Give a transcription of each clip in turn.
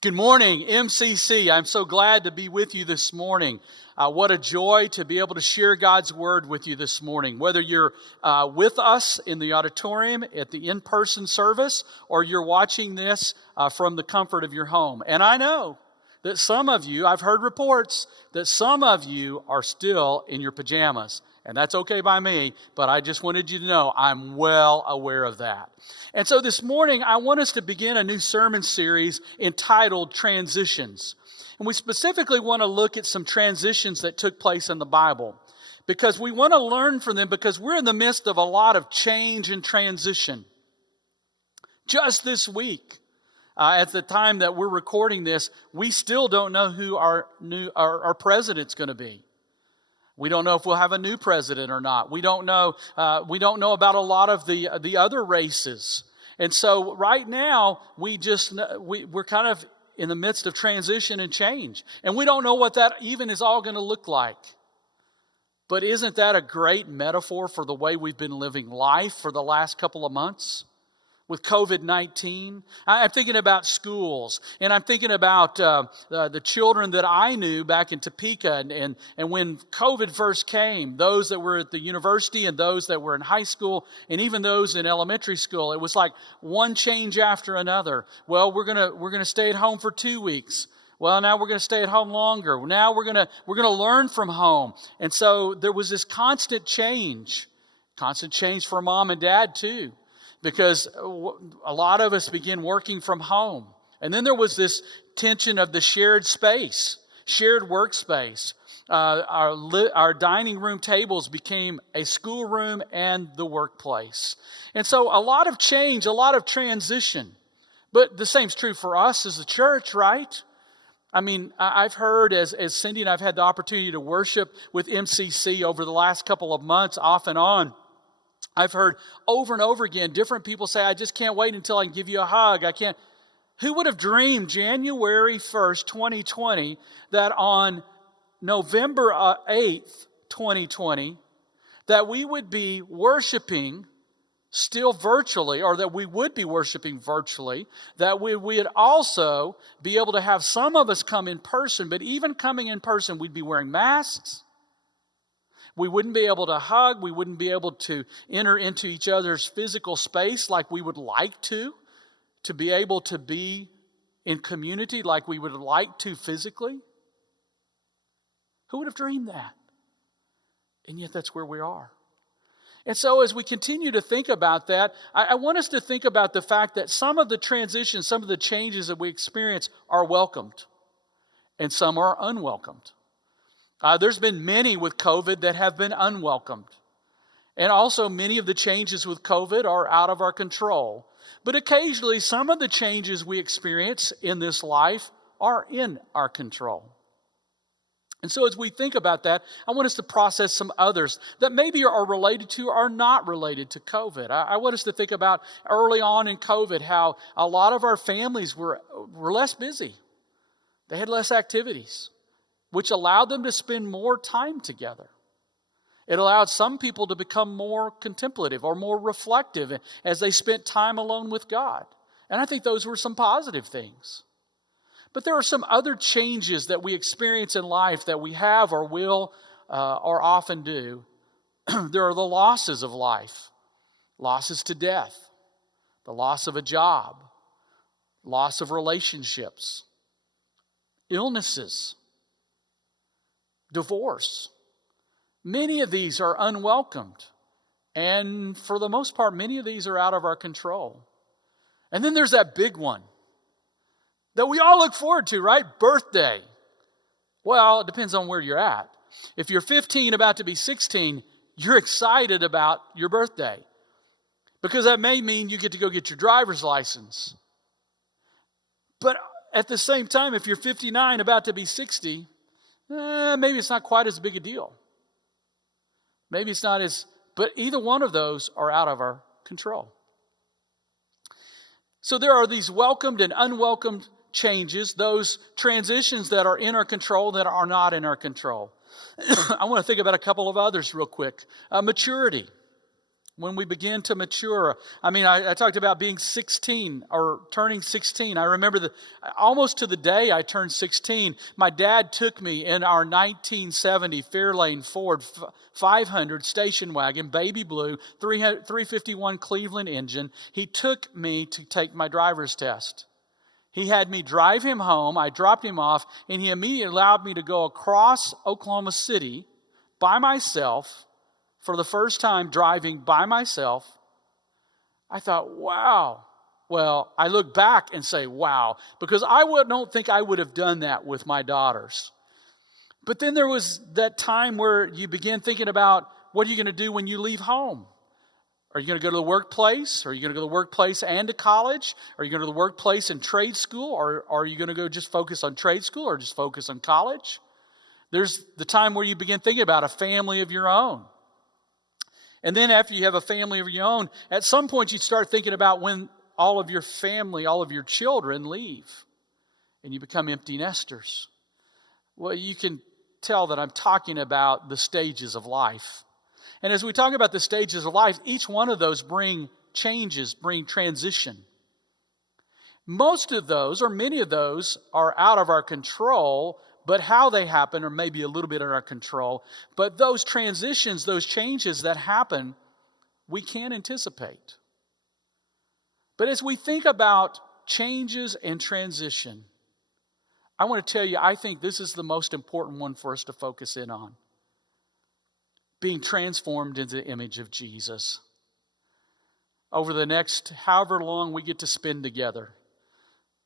Good morning, MCC. I'm so glad to be with you this morning. What a joy to be able to share God's Word with you this morning. Whether you're with us in the auditorium at the in-person service or you're watching this from the comfort of your home. And I know that some of you, I've heard reports that some of you are still in your pajamas. And that's okay by me, but I just wanted you to know I'm well aware of that. And so this morning, I want us to begin a new sermon series entitled Transitions. And we specifically want to look at some transitions that took place in the Bible because we want to learn from them because we're in the midst of a lot of change and transition. Just this week, at the time that we're recording this, we still don't know who our president's going to be. We don't know if we'll have a new president or not. We don't know about a lot of the other races. And so right now, we're kind of in the midst of transition and change. And we don't know what that even is all going to look like. But isn't that a great metaphor for the way we've been living life for the last couple of months? With COVID-19, I'm thinking about schools, and I'm thinking about the children that I knew back in Topeka, and when COVID first came, those that were at the university and those that were in high school, and even those in elementary school, it was like one change after another. Well, we're gonna stay at home for 2 weeks. Well, now we're going to stay at home longer. Now we're going to learn from home, and so there was this constant change for mom and dad too. Because a lot of us begin working from home. And then there was this tension of the shared space, shared workspace. Our dining room tables became a schoolroom and the workplace. And so a lot of change, a lot of transition. But the same's true for us as a church, right? I mean, I've heard as Cindy and I've had the opportunity to worship with MCC over the last couple of months off and on. I've heard over and over again, different people say, I just can't wait until I can give you a hug. Who would have dreamed January 1st, 2020, that on November 8th, 2020, that we would be worshiping still virtually, or that we would be worshiping virtually, that we would also be able to have some of us come in person, but even coming in person, we'd be wearing masks. We wouldn't be able to hug. We wouldn't be able to enter into each other's physical space like we would like to be able to be in community like we would like to physically. Who would have dreamed that? And yet that's where we are. And so as we continue to think about that, I want us to think about the fact that some of the transitions, some of the changes that we experience are welcomed, and some are unwelcomed. There's been many with COVID that have been unwelcomed. And also many of the changes with COVID are out of our control. But occasionally some of the changes we experience in this life are in our control. And so as we think about that, I want us to process some others that maybe are related to or not related to COVID. I want us to think about early on in COVID how a lot of our families were less busy. They had less activities, which allowed them to spend more time together. It allowed some people to become more contemplative or more reflective as they spent time alone with God. And I think those were some positive things. But there are some other changes that we experience in life that we have or will or often do. There are the losses of life, losses to death, the loss of a job, loss of relationships, illnesses, divorce. Many of these are unwelcomed. And for the most part, many of these are out of our control. And then there's that big one that we all look forward to, right? Birthday. Well, it depends on where you're at. If you're 15, about to be 16, you're excited about your birthday. Because that may mean you get to go get your driver's license. But at the same time, if you're 59, about to be 60, maybe it's not quite as big a deal. Maybe it's not as, but either one of those are out of our control. So there are these welcomed and unwelcomed changes, those transitions that are in our control that are not in our control. I want to think about a couple of others real quick. Maturity. when we begin to mature. I mean, I talked about being 16 or turning 16. I remember almost to the day I turned 16, my dad took me in our 1970 Fairlane Ford 500 station wagon, baby blue, 351 Cleveland engine. He took me to take my driver's test. He had me drive him home. I dropped him off, and he immediately allowed me to go across Oklahoma City by myself. For the first time driving by myself. I thought, wow. Well, I look back and say, wow, because don't think I would have done that with my daughters. But then there was that time where you begin thinking about, what are you going to do when you leave home? Are you going to go to the workplace? Are you going to go to the workplace and to college? Are you going to the workplace and trade school? Or are you going to go just focus on trade school or just focus on college? There's the time where you begin thinking about a family of your own. And then after you have a family of your own, at some point you start thinking about when all of your family, all of your children leave and you become empty nesters. Well, you can tell that I'm talking about the stages of life. And as we talk about the stages of life, each one of those bring changes, bring transition. Most of those, or many of those, are out of our control, but how they happen are maybe a little bit in our control. But those transitions, those changes that happen, we can't anticipate. But as we think about changes and transition, I want to tell you, I think this is the most important one for us to focus in on. Being transformed into the image of Jesus. Over the next however long we get to spend together,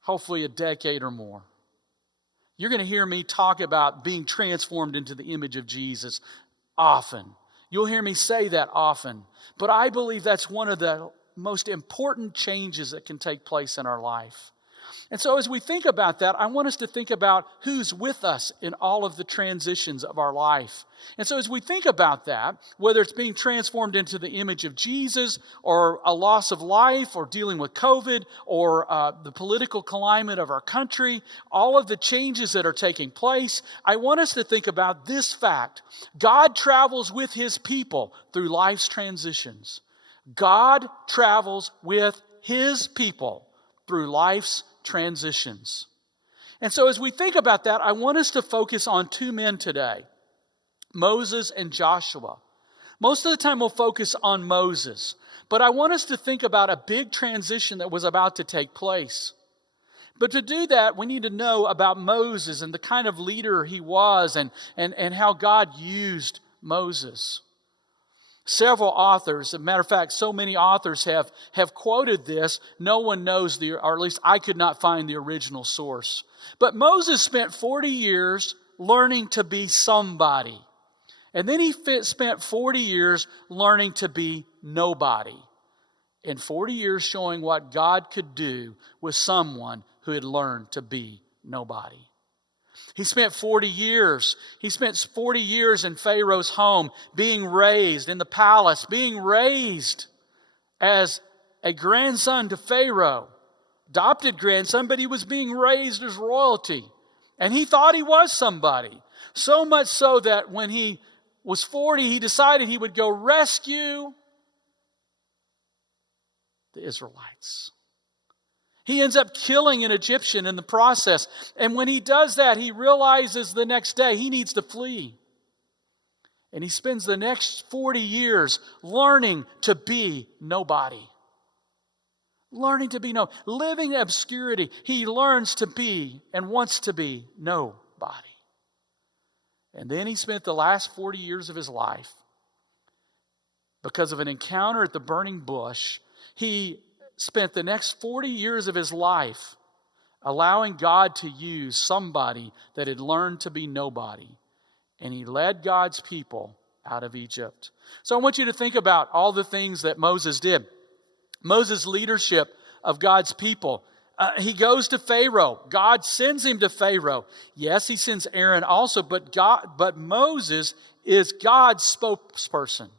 hopefully a decade or more, you're going to hear me talk about being transformed into the image of Jesus often. You'll hear me say that often. But I believe that's one of the most important changes that can take place in our life. And so as we think about that, I want us to think about who's with us in all of the transitions of our life. And so as we think about that, whether it's being transformed into the image of Jesus or a loss of life or dealing with COVID or the political climate of our country, all of the changes that are taking place, I want us to think about this fact. God travels with His people through life's transitions. God travels with His people through life's transitions. And so as we think about that, I want us to focus on two men today, Moses and Joshua. Most of the time we'll focus on Moses, but I want us to think about a big transition that was about to take place. But to do that, we need to know about Moses and the kind of leader he was and how God used Moses. Several authors, as a matter of fact, so many authors have quoted this. No one knows or at least I could not find the original source. But Moses spent 40 years learning to be somebody. And then he spent 40 years learning to be nobody. And 40 years showing what God could do with someone who had learned to be nobody. He spent 40 years. He spent 40 years in Pharaoh's home, being raised in the palace, being raised as a grandson to Pharaoh. Adopted grandson, but he was being raised as royalty. And he thought he was somebody. So much so that when he was 40, he decided he would go rescue the Israelites. He ends up killing an Egyptian in the process. And when he does that, he realizes the next day he needs to flee. And he spends the next 40 years learning to be nobody. Learning to be living in obscurity. He learns to be and wants to be nobody. And then he spent the last 40 years of his life, because of an encounter at the burning bush, he spent the next 40 years of his life allowing God to use somebody that had learned to be nobody. And he led God's people out of Egypt. So I want you to think about all the things that Moses did. Moses' leadership of God's people. He goes to Pharaoh. God sends him to Pharaoh. Yes, he sends Aaron also, but Moses is God's spokesperson.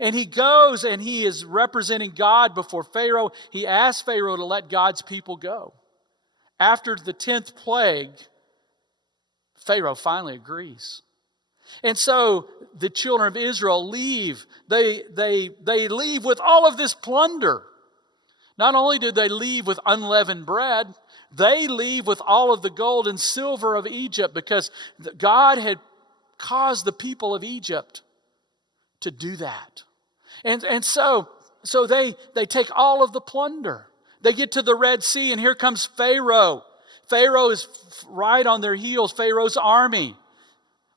And he goes and he is representing God before Pharaoh. He asks Pharaoh to let God's people go. After the 10th plague, Pharaoh finally agrees. And so the children of Israel leave. They leave with all of this plunder. Not only did they leave with unleavened bread, they leave with all of the gold and silver of Egypt, because God had caused the people of Egypt to do that. And so they take all of the plunder. They get to the Red Sea, and here comes Pharaoh. Pharaoh is right on their heels, Pharaoh's army.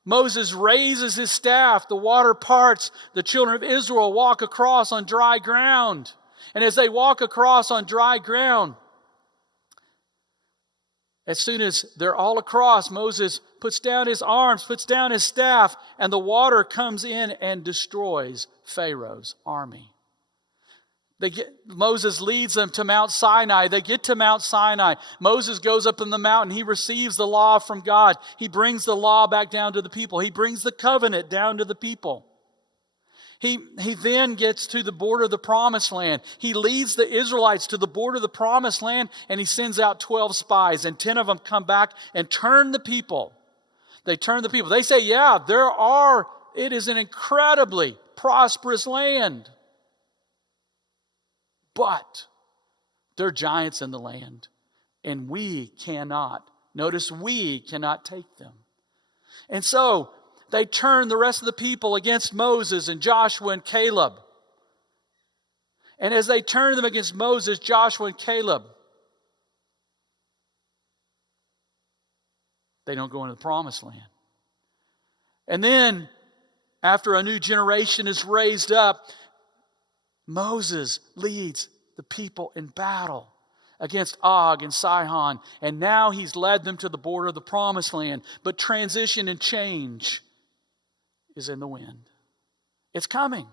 Moses raises his staff, the water parts, the children of Israel walk across on dry ground. And as they walk across on dry ground, as soon as they're all across, Moses puts down his arms, puts down his staff, and the water comes in and destroys Pharaoh's army. Moses leads them to Mount Sinai. They get to Mount Sinai. Moses goes up in the mountain. He receives the law from God. He brings the law back down to the people. He brings the covenant down to the people. He then gets to the border of the Promised Land. He leads the Israelites to the border of the Promised Land, and he sends out 12 spies, and 10 of them come back and turn the people. They turn the people. They say, yeah, it is an incredibly prosperous land. But there are giants in the land, and we cannot take them. And so they turn the rest of the people against Moses and Joshua and Caleb. And as they turn them against Moses, Joshua, and Caleb, they don't go into the Promised Land. And then, after a new generation is raised up, Moses leads the people in battle against Og and Sihon. And now he's led them to the border of the Promised Land. But transition and change is in the wind. It's coming.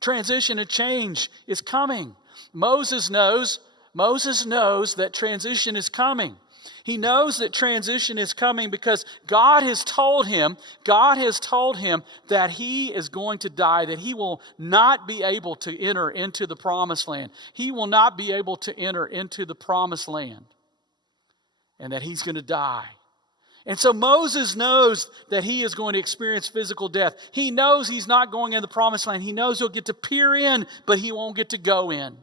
Transition and change is coming. Moses knows that transition is coming. He knows that transition is coming because God has told him that he is going to die, that he will not be able to enter into the Promised Land. He will not be able to enter into the Promised Land, and that he's going to die. And so Moses knows that he is going to experience physical death. He knows he's not going in the Promised Land. He knows he'll get to peer in, but he won't get to go in.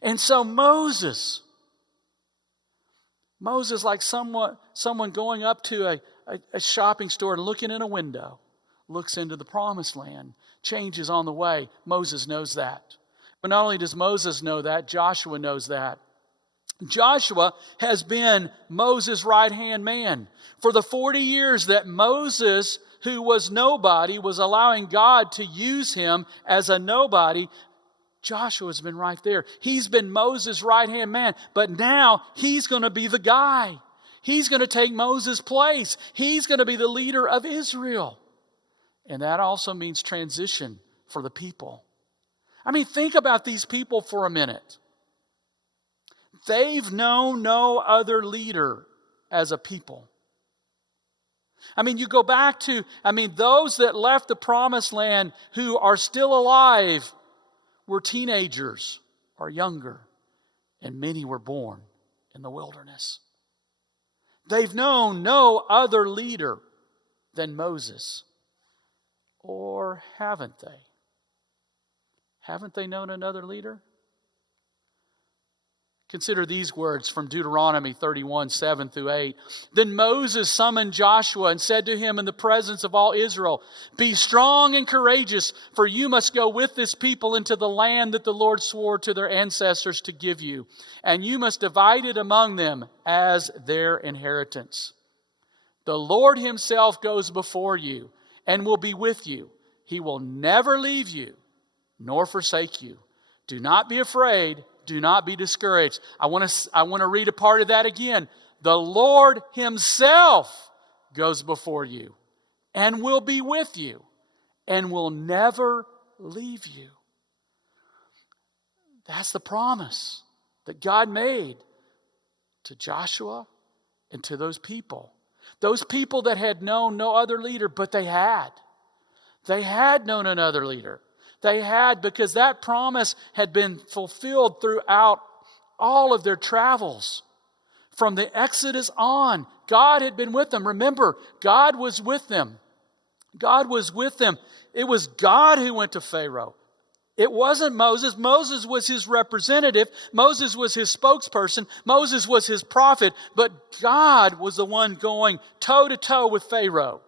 And so Moses, like someone going up to a shopping store and looking in a window, looks into the Promised Land. Change is on the way. Moses knows that. But not only does Moses know that, Joshua knows that. Joshua has been Moses' right-hand man. For the 40 years that Moses, who was nobody, was allowing God to use him as a nobody, Joshua's been right there. He's been Moses' right-hand man, but now he's going to be the guy. He's going to take Moses' place. He's going to be the leader of Israel. And that also means transition for the people. I mean, think about these people for a minute. They've known no other leader as a people. I mean, you go back to, those that left the Promised Land who are still alive were teenagers or younger, and many were born in the wilderness. They've known no other leader than Moses. Or haven't they? Haven't they known another leader? Consider these words from Deuteronomy 31, 7 through 8. Then Moses summoned Joshua and said to him in the presence of all Israel, "Be strong and courageous, for you must go with this people into the land that the Lord swore to their ancestors to give you, and you must divide it among them as their inheritance. The Lord himself goes before you and will be with you. He will never leave you nor forsake you. Do not be afraid. Do not be discouraged." I want to read a part of that again. The Lord himself goes before you and will be with you and will never leave you. That's the promise that God made to Joshua and to those people. Those people that had known no other leader, but they had. They had known another leader. They had, because that promise had been fulfilled throughout all of their travels. From the Exodus on, God had been with them. Remember, God was with them God was with them. It was God who went to Pharaoh. It wasn't Moses. Moses was his representative. Moses was his spokesperson. Moses was his prophet. But God was the one going toe to toe with Pharaoh.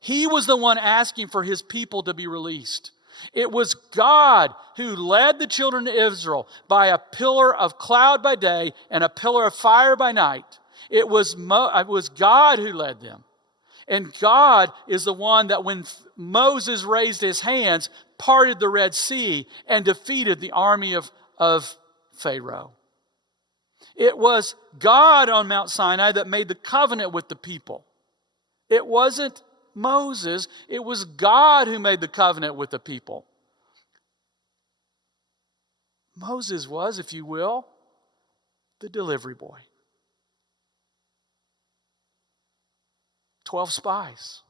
He was the one asking for his people to be released. It was God who led the children of Israel by a pillar of cloud by day and a pillar of fire by night. It was God who led them. And God is the one that when Moses raised his hands, parted the Red Sea and defeated the army of Pharaoh. It was God on Mount Sinai that made the covenant with the people. It wasn't Moses, it was God who made the covenant with the people. Moses was, if you will, the delivery boy. 12 spies.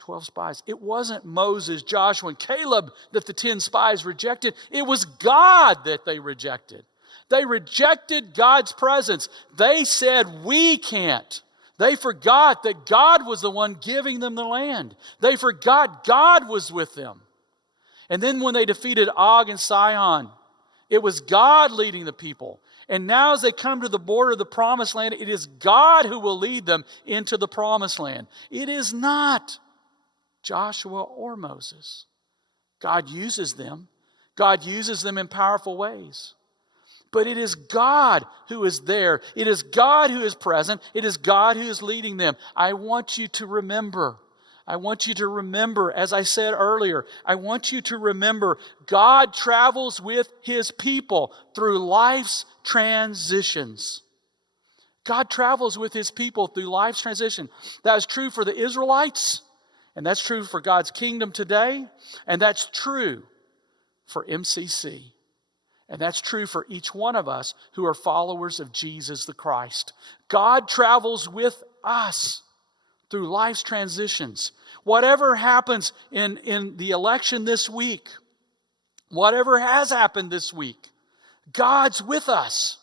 12 spies. It wasn't Moses, Joshua, and Caleb that the 10 spies rejected. It was God that they rejected. They rejected God's presence. They said, we can't. They forgot that God was the one giving them the land. They forgot God was with them. And then when they defeated Og and Sihon, it was God leading the people. And now as they come to the border of the promised land, it is God who will lead them into the promised land. It is not Joshua or Moses. God uses them. God uses them in powerful ways. But it is God who is there. It is God who is present. It is God who is leading them. I want you to remember. I want you to remember, as I said earlier, I want you to remember God travels with His people through life's transitions. God travels with His people through life's transition. That is true for the Israelites, and that's true for God's kingdom today, and that's true for MCC. And that's true for each one of us who are followers of Jesus the Christ. God travels with us through life's transitions. Whatever happens in the election this week, whatever has happened this week, God's with us.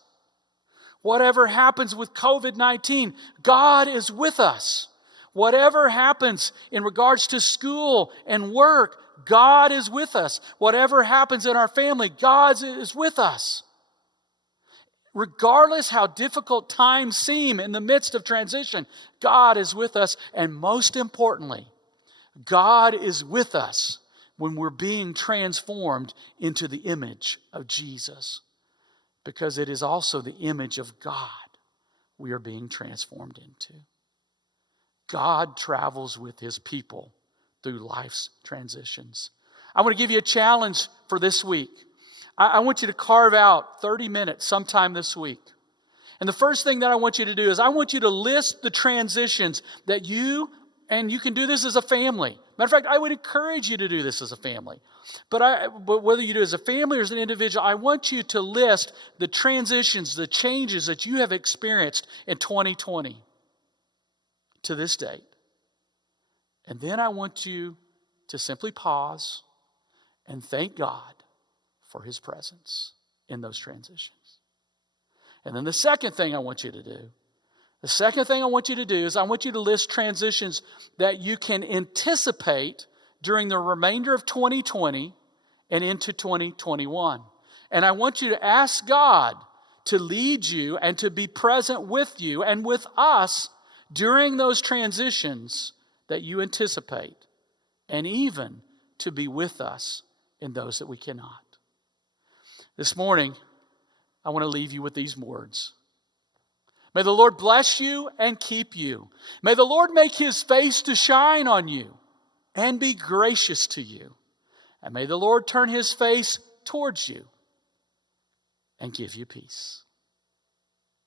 Whatever happens with COVID-19, God is with us. Whatever happens in regards to school and work, God is with us. Whatever happens in our family, God is with us. Regardless how difficult times seem in the midst of transition, God is with us. And most importantly, God is with us when we're being transformed into the image of Jesus. Because it is also the image of God we are being transformed into. God travels with His people through life's transitions. I want to give you a challenge for this week. I want you to carve out 30 minutes sometime this week. And the first thing that I want you to do is I want you to list the transitions that you can do this as a family. Matter of fact, I would encourage you to do this as a family. But whether you do it as a family or as an individual, I want you to list the transitions, the changes that you have experienced in 2020 to this date. And then I want you to simply pause and thank God for His presence in those transitions. And then the second thing I want you to do is I want you to list transitions that you can anticipate during the remainder of 2020 and into 2021. And I want you to ask God to lead you and to be present with you and with us during those transitions that you anticipate, and even to be with us in those that we cannot. This morning, I want to leave you with these words. May the Lord bless you and keep you. May the Lord make His face to shine on you and be gracious to you. And may the Lord turn His face towards you and give you peace.